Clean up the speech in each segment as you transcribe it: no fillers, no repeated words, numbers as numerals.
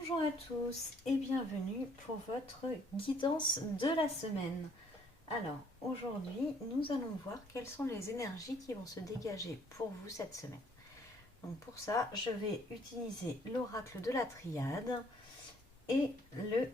Bonjour à tous et bienvenue pour votre guidance de la semaine. Alors aujourd'hui nous allons voir quelles sont les énergies qui vont se dégager pour vous cette semaine. Donc pour ça je vais utiliser l'oracle de la triade et le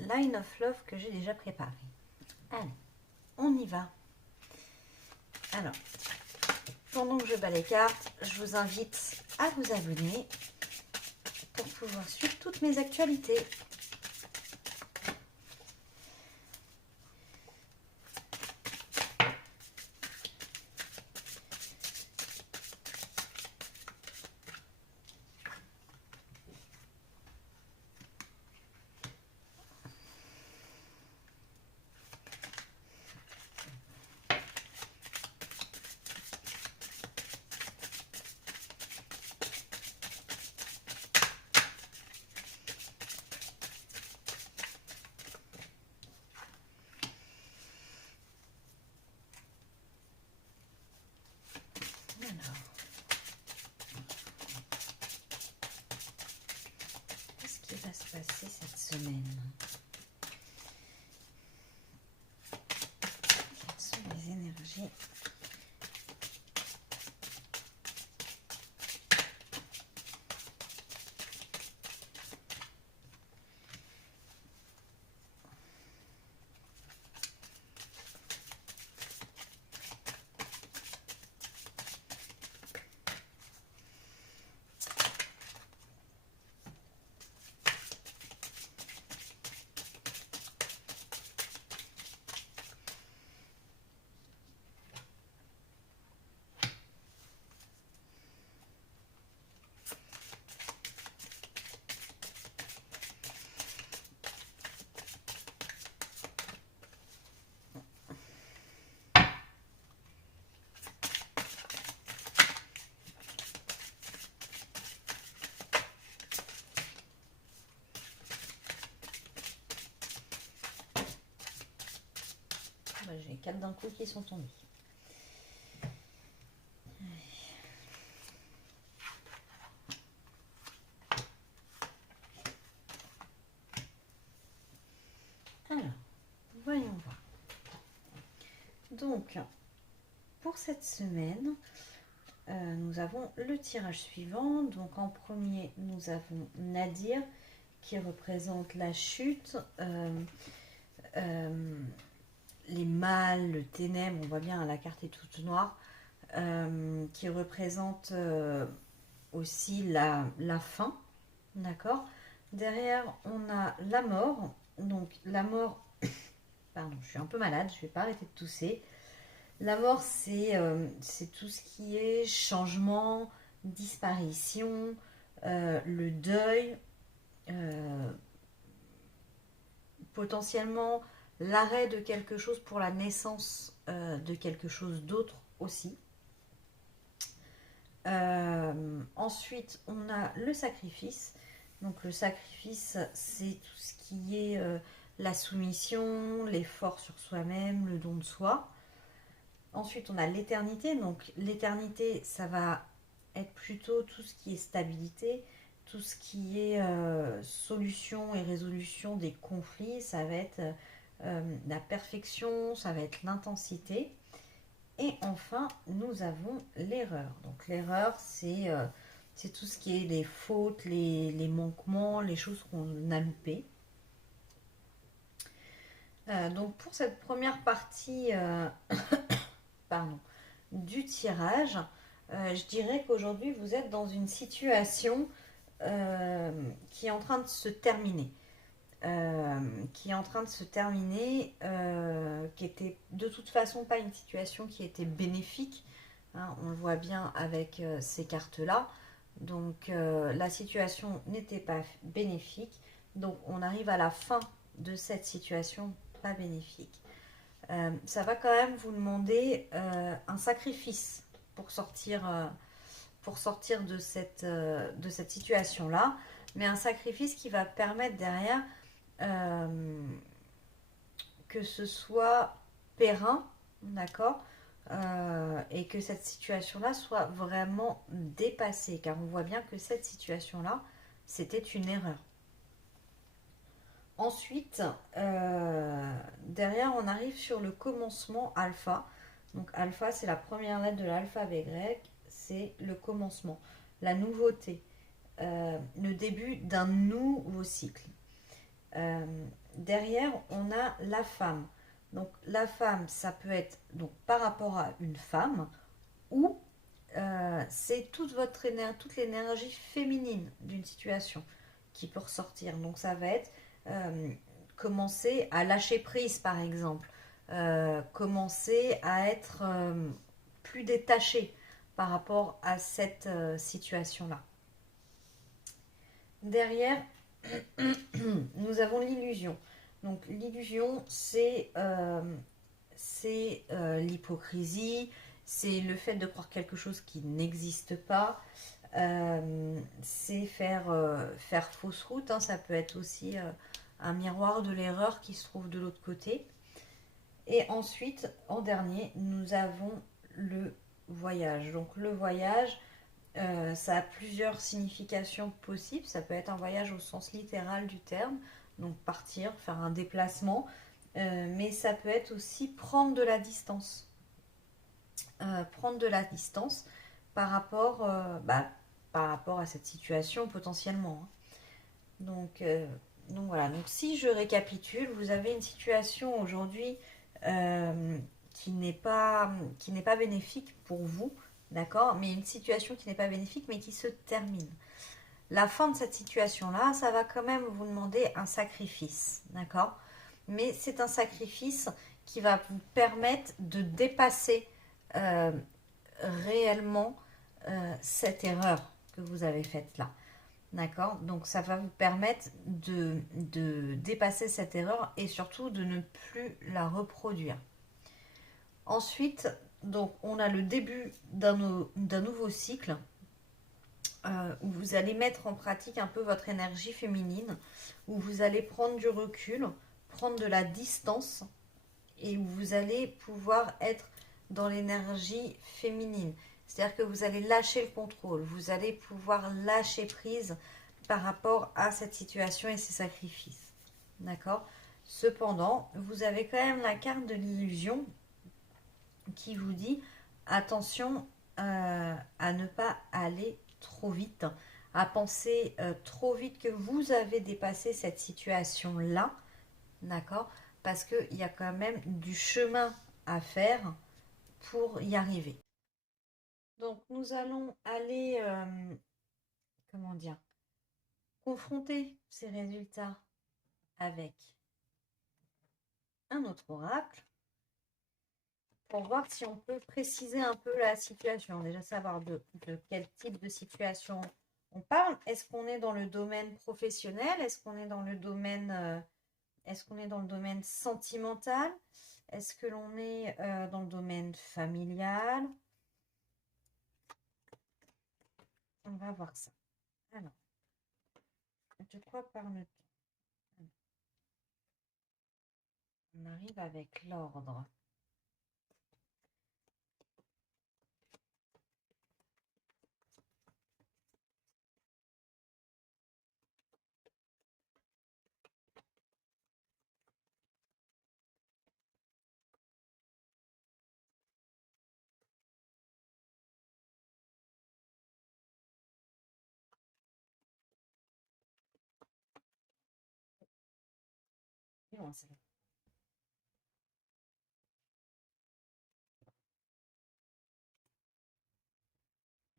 Line of Love que j'ai déjà préparé. Allez, on y va. Alors, pendant que je bats les cartes, je vous invite à vous abonner pour pouvoir suivre toutes mes actualités. Alors, qu'est-ce qui va se passer cette semaine? Quelles sont les énergies? J'ai 4 d'un coup qui sont tombés. Alors, voyons voir. Donc, pour cette semaine, nous avons le tirage suivant. Donc, en premier, nous avons Nadir qui représente la chute, les mâles, le ténèbre. On voit bien, la carte est toute noire, qui représente aussi la fin. D'accord. Derrière, on a la mort. Donc, la mort, pardon, je suis un peu malade, je ne vais pas arrêter de tousser. La mort, c'est tout ce qui est changement, disparition, le deuil, potentiellement l'arrêt de quelque chose pour la naissance de quelque chose d'autre aussi. Ensuite, on a le sacrifice. Donc le sacrifice, c'est tout ce qui est la soumission, l'effort sur soi-même, le don de soi. Ensuite, on a l'éternité. Donc l'éternité, ça va être plutôt tout ce qui est stabilité, tout ce qui est solution et résolution des conflits. Ça va être la perfection, ça va être l'intensité. Et enfin, nous avons l'erreur. Donc l'erreur, c'est tout ce qui est les fautes, les manquements, les choses qu'on a loupées. Donc pour cette première partie pardon, du tirage, je dirais qu'aujourd'hui, vous êtes dans une situation qui est en train de se terminer. Qui était de toute façon pas une situation qui était bénéfique. Hein, on le voit bien avec ces cartes-là. Donc la situation n'était pas bénéfique. Donc on arrive à la fin de cette situation pas bénéfique. Ça va quand même vous demander un sacrifice pour sortir de cette situation-là. Mais un sacrifice qui va permettre derrière que ce soit périn, d'accord, et que cette situation-là soit vraiment dépassée, car on voit bien que cette situation-là, c'était une erreur. Ensuite, derrière, on arrive sur le commencement alpha. Donc alpha, c'est la première lettre de l'alphabet grec, c'est le commencement, la nouveauté, le début d'un nouveau cycle. Euh, Derrière, on a la femme. Donc la femme, ça peut être donc par rapport à une femme ou c'est toute l'énergie féminine d'une situation qui peut ressortir. Donc ça va être euh, commencer à lâcher prise, par exemple, commencer à être plus détaché par rapport à cette situation-là. Derrière, nous avons l'illusion. Donc l'illusion, c'est l'hypocrisie, c'est le fait de croire quelque chose qui n'existe pas, c'est faire fausse route, hein. Ça peut être aussi un miroir de l'erreur qui se trouve de l'autre côté. Et ensuite, en dernier, nous avons le voyage. Donc le voyage, ça a plusieurs significations possibles. Ça peut être un voyage au sens littéral du terme, donc partir, faire un déplacement, mais ça peut être aussi prendre de la distance. Prendre de la distance par rapport, par rapport à cette situation potentiellement, hein. Donc, euh, donc voilà, donc si je récapitule, vous avez une situation aujourd'hui euh, qui n'est pas bénéfique pour vous, d'accord, mais une situation qui n'est pas bénéfique mais qui se termine. La fin de cette situation-là, ça va quand même vous demander un sacrifice, d'accord, mais c'est un sacrifice qui va vous permettre de dépasser euh, réellement cette erreur que vous avez faite là. D'accord. Donc ça va vous permettre de dépasser cette erreur et surtout de ne plus la reproduire. Ensuite, donc on a le début d'un nouveau cycle où vous allez mettre en pratique un peu votre énergie féminine, où vous allez prendre du recul, prendre de la distance et où vous allez pouvoir être dans l'énergie féminine. C'est-à-dire que vous allez lâcher le contrôle, vous allez pouvoir lâcher prise par rapport à cette situation et ses sacrifices. D'accord. Cependant, vous avez quand même la carte de l'illusion qui vous dit attention à ne pas aller trop vite, à penser trop vite que vous avez dépassé cette situation-là, d'accord, parce qu'il y a quand même du chemin à faire pour y arriver. Donc nous allons aller, comment dire, confronter ces résultats avec un autre oracle pour voir si on peut préciser un peu la situation. Déjà savoir de quel type de situation on parle. Est-ce qu'on est dans le domaine professionnel? Est-ce qu'on est dans le domaine, est-ce qu'on est dans le domaine sentimental? Est-ce que l'on est dans le domaine familial? On va voir ça. Alors, de quoi parle-t-on? On arrive avec l'ordre. Non, c'est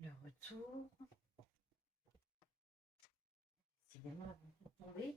le retour. Décidément, vous tomber.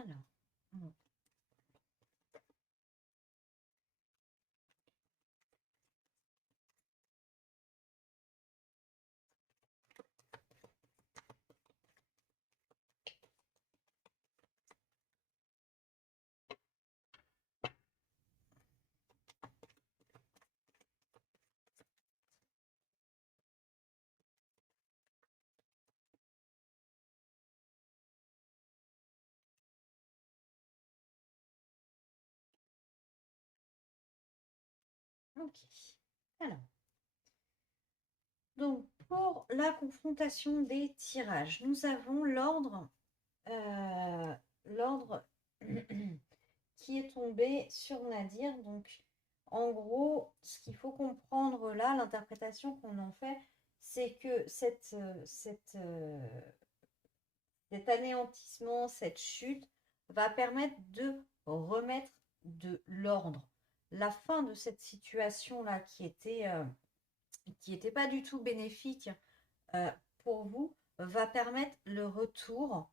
Alors, bon. Ok. Alors, donc pour la confrontation des tirages, nous avons l'ordre qui est tombé sur Nadir. Donc, en gros, ce qu'il faut comprendre là, l'interprétation qu'on en fait, c'est que cet anéantissement, cette chute, va permettre de remettre de l'ordre. La fin de cette situation-là qui était pas du tout bénéfique euh, pour vous, va permettre le retour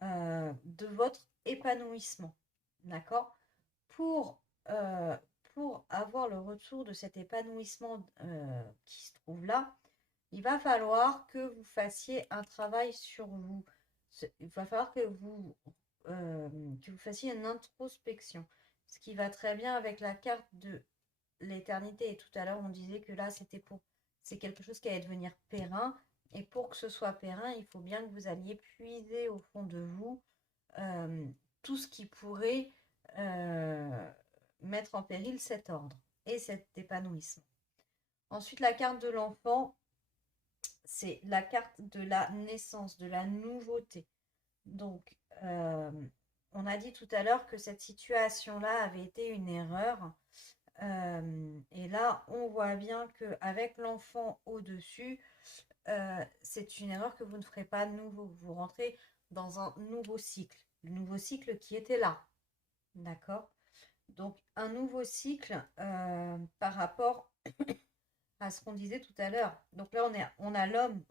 de votre épanouissement. D'accord? pour, euh, pour avoir le retour de cet épanouissement qui se trouve là, il va falloir que vous fassiez un travail sur vous. Il va falloir que vous fassiez une introspection. Ce qui va très bien avec la carte de l'éternité. Et tout à l'heure, on disait que là, c'est quelque chose qui allait devenir périn. Et pour que ce soit périn, il faut bien que vous alliez puiser au fond de vous euh, tout ce qui pourrait euh, mettre en péril cet ordre et cet épanouissement. Ensuite, la carte de l'enfant, c'est la carte de la naissance, de la nouveauté. Donc, on a dit tout à l'heure que cette situation-là avait été une erreur. Et là, on voit bien qu'avec l'enfant au-dessus, c'est une erreur que vous ne ferez pas de nouveau. Vous rentrez dans un nouveau cycle. Le nouveau cycle qui était là. D'accord? Donc, un nouveau cycle par rapport à ce qu'on disait tout à l'heure. Donc là, on a l'homme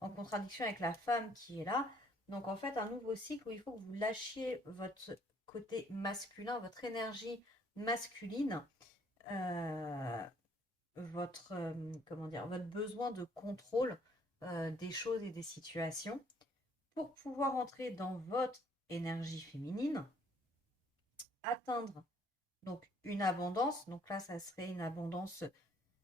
en contradiction avec la femme qui est là. Donc, en fait, un nouveau cycle où il faut que vous lâchiez votre côté masculin, votre énergie masculine, euh, comment dire, votre besoin de contrôle des choses et des situations pour pouvoir entrer dans votre énergie féminine, atteindre donc une abondance. Donc là, ça serait une abondance.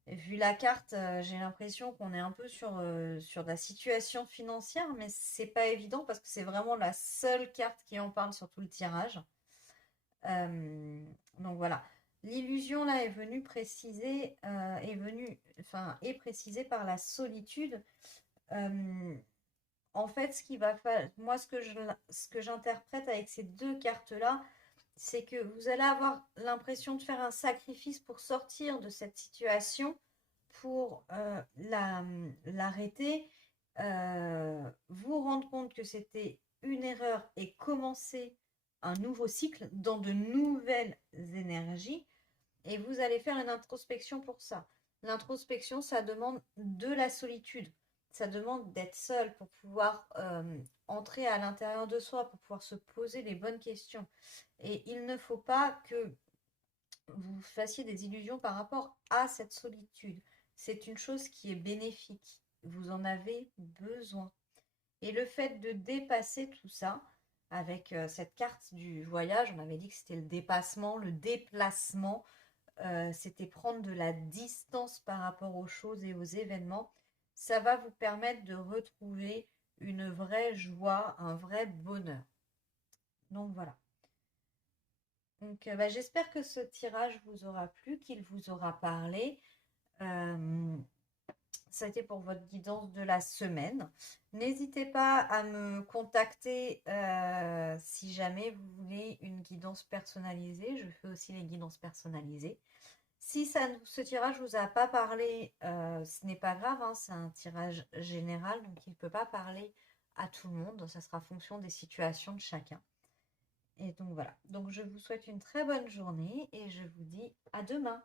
Vu la carte, j'ai l'impression qu'on est un peu sur la situation financière, mais c'est pas évident parce que c'est vraiment la seule carte qui en parle sur tout le tirage. Euh, donc voilà. L'illusion là est venue préciser, est précisée par la solitude. Euh, En fait, ce qui va faire, moi, ce que j'interprète avec ces deux cartes-là, c'est que vous allez avoir l'impression de faire un sacrifice pour sortir de cette situation, pour l'arrêter, vous rendre compte que c'était une erreur et commencer un nouveau cycle dans de nouvelles énergies. Et vous allez faire une introspection pour ça. L'introspection, ça demande de la solitude. Ça demande d'être seul pour pouvoir entrer à l'intérieur de soi, pour pouvoir se poser les bonnes questions. Et il ne faut pas que vous fassiez des illusions par rapport à cette solitude. C'est une chose qui est bénéfique. Vous en avez besoin. Et le fait de dépasser tout ça, avec cette carte du voyage, on avait dit que c'était le dépassement, le déplacement, c'était prendre de la distance par rapport aux choses et aux événements. Ça va vous permettre de retrouver une vraie joie, un vrai bonheur. Donc voilà. Donc j'espère que ce tirage vous aura plu, qu'il vous aura parlé. Euh, Ça a été pour votre guidance de la semaine. N'hésitez pas à me contacter si jamais vous voulez une guidance personnalisée. Je fais aussi les guidances personnalisées. Si ce tirage ne vous a pas parlé, ce n'est pas grave, hein, c'est un tirage général, donc il ne peut pas parler à tout le monde. Ça sera fonction des situations de chacun. Et donc voilà. Donc je vous souhaite une très bonne journée et je vous dis à demain.